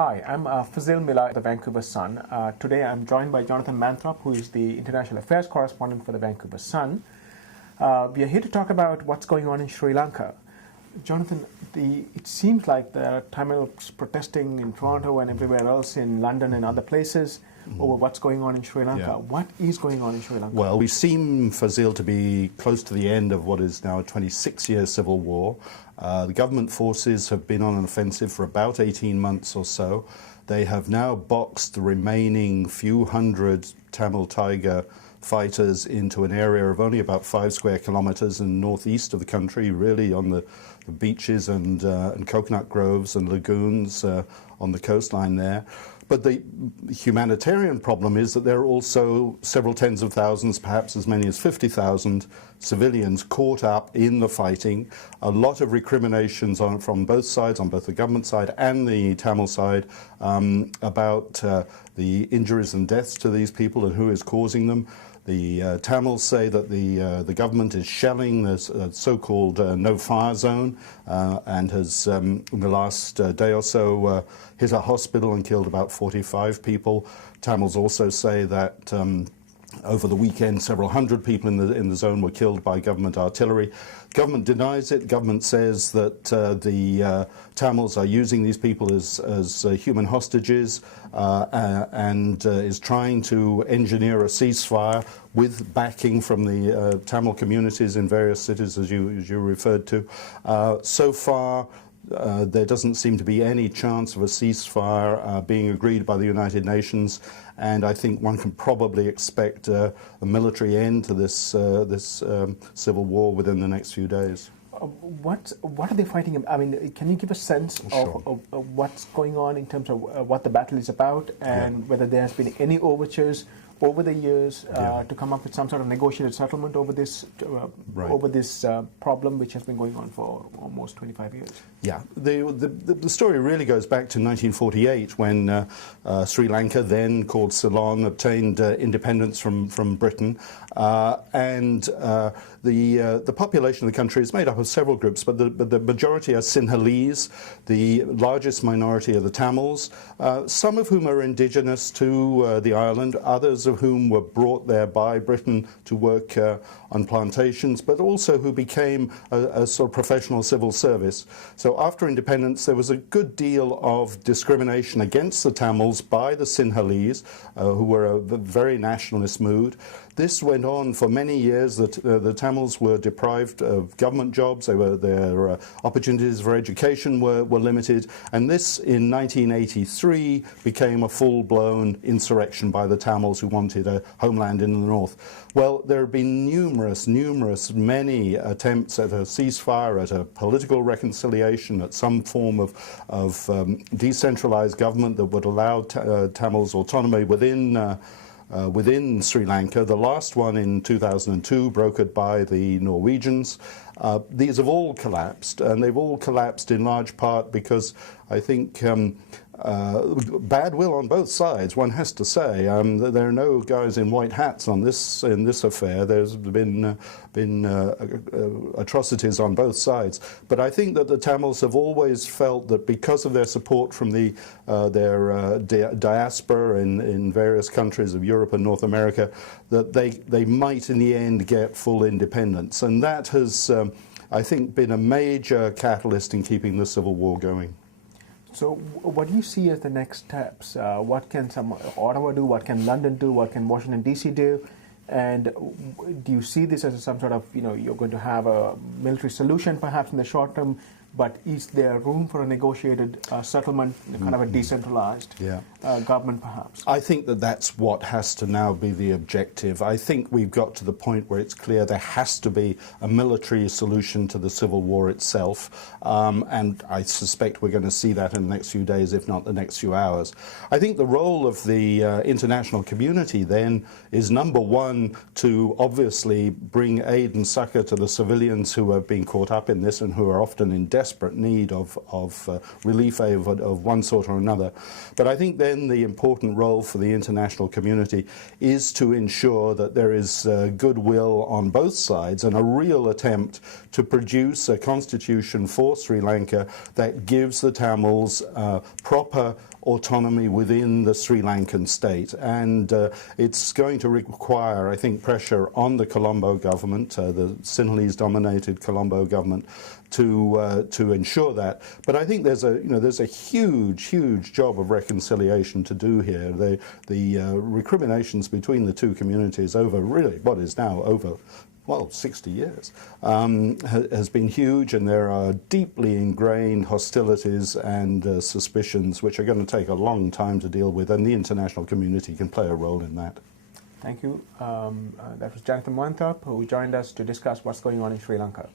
Hi, I'm Fazil Mila of the Vancouver Sun. Today I'm joined by Jonathan Manthrop, who is the International Affairs Correspondent for the Vancouver Sun. We are here to talk about what's going on in Sri Lanka. Jonathan, it seems like there are Tamils protesting in Toronto and everywhere else in London and other places over what's going on in Sri Lanka. Yeah. What is going on in Sri Lanka? Well, we seem, Fazil, to be close to the end of what is now a 26-year civil war. The government forces have been on an offensive for about 18 months or so. They have now boxed the remaining few hundred Tamil Tiger fighters into an area of only about 5 square kilometres in the northeast of the country, really on the beaches and coconut groves and lagoons on the coastline there. But the humanitarian problem is that there are also several tens of thousands, perhaps as many as 50,000 civilians caught up in the fighting. A lot of recriminations from both sides, on both the government side and the Tamil side, about the injuries and deaths to these people and who is causing them. The Tamils say that the government is shelling the so-called no-fire zone and has, in the last day or so, hit a hospital and killed about 45 people. Tamils also say that over the weekend, several hundred people in the zone were killed by government artillery. Government denies it. Government says that the Tamils are using these people as human hostages and is trying to engineer a ceasefire with backing from the Tamil communities in various cities, as you referred to. So far, there doesn't seem to be any chance of a ceasefire being agreed by the United Nations, and I think one can probably expect a military end to this civil war within the next few days. What are they fighting? I mean, can you give a sense Sure. of what's going on in terms of what the battle is about, and whether there has been any overtures over the years to come up with some sort of negotiated settlement over this problem, which has been going on for almost 25 years? Yeah, the story really goes back to 1948 when Sri Lanka, then called Ceylon, obtained independence from Britain, and the population of the country is made up of several groups, but the majority are Sinhalese. The largest minority are the Tamils, some of whom are indigenous to the island, others of whom were brought there by Britain to work on plantations, but also who became a sort of professional civil service. So after independence, there was a good deal of discrimination against the Tamils by the Sinhalese, who were a very nationalist mood. This went on for many years. The Tamils were deprived of government jobs. Their opportunities for education were limited. And this, in 1983, became a full-blown insurrection by the Tamils who wanted a homeland in the north. Well, there have been many attempts at a ceasefire, at a political reconciliation, at some form of decentralized government that would allow Tamils autonomy within Sri Lanka. The last one in 2002, brokered by the Norwegians. These have all collapsed, and they've all collapsed in large part because I think bad will on both sides, one has to say. There are no guys in white hats in this affair. There's been atrocities on both sides. But I think that the Tamils have always felt that because of their support from their diaspora in various countries of Europe and North America, that they might in the end get full independence. And that has, I think, been a major catalyst in keeping the civil war going. So what do you see as the next steps? What can Ottawa do? What can London do? What can Washington, D.C. do? And do you see this as some sort of, you're going to have a military solution perhaps in the short term, but is there room for a negotiated settlement, kind of a decentralized government perhaps? I think that's what has to now be the objective. I think we've got to the point where it's clear there has to be a military solution to the civil war itself, and I suspect we're going to see that in the next few days, if not the next few hours. I think the role of the international community then is, number one, to obviously bring aid and succor to the civilians who have been caught up in this and who are often in desperate need of relief aid of one sort or another. But I think then the important role for the international community is to ensure that there is goodwill on both sides and a real attempt to produce a constitution for Sri Lanka that gives the Tamils proper autonomy within the Sri Lankan state, and it's going to require, I think, pressure on the Colombo government, the Sinhalese-dominated Colombo government, to ensure that. But I think there's a huge job of reconciliation to do here. The recriminations between the two communities over really what is now over 60 years, has been huge, and there are deeply ingrained hostilities and suspicions which are going to take a long time to deal with, and the international community can play a role in that. Thank you. That was Jonathan Manthrop, who joined us to discuss what's going on in Sri Lanka.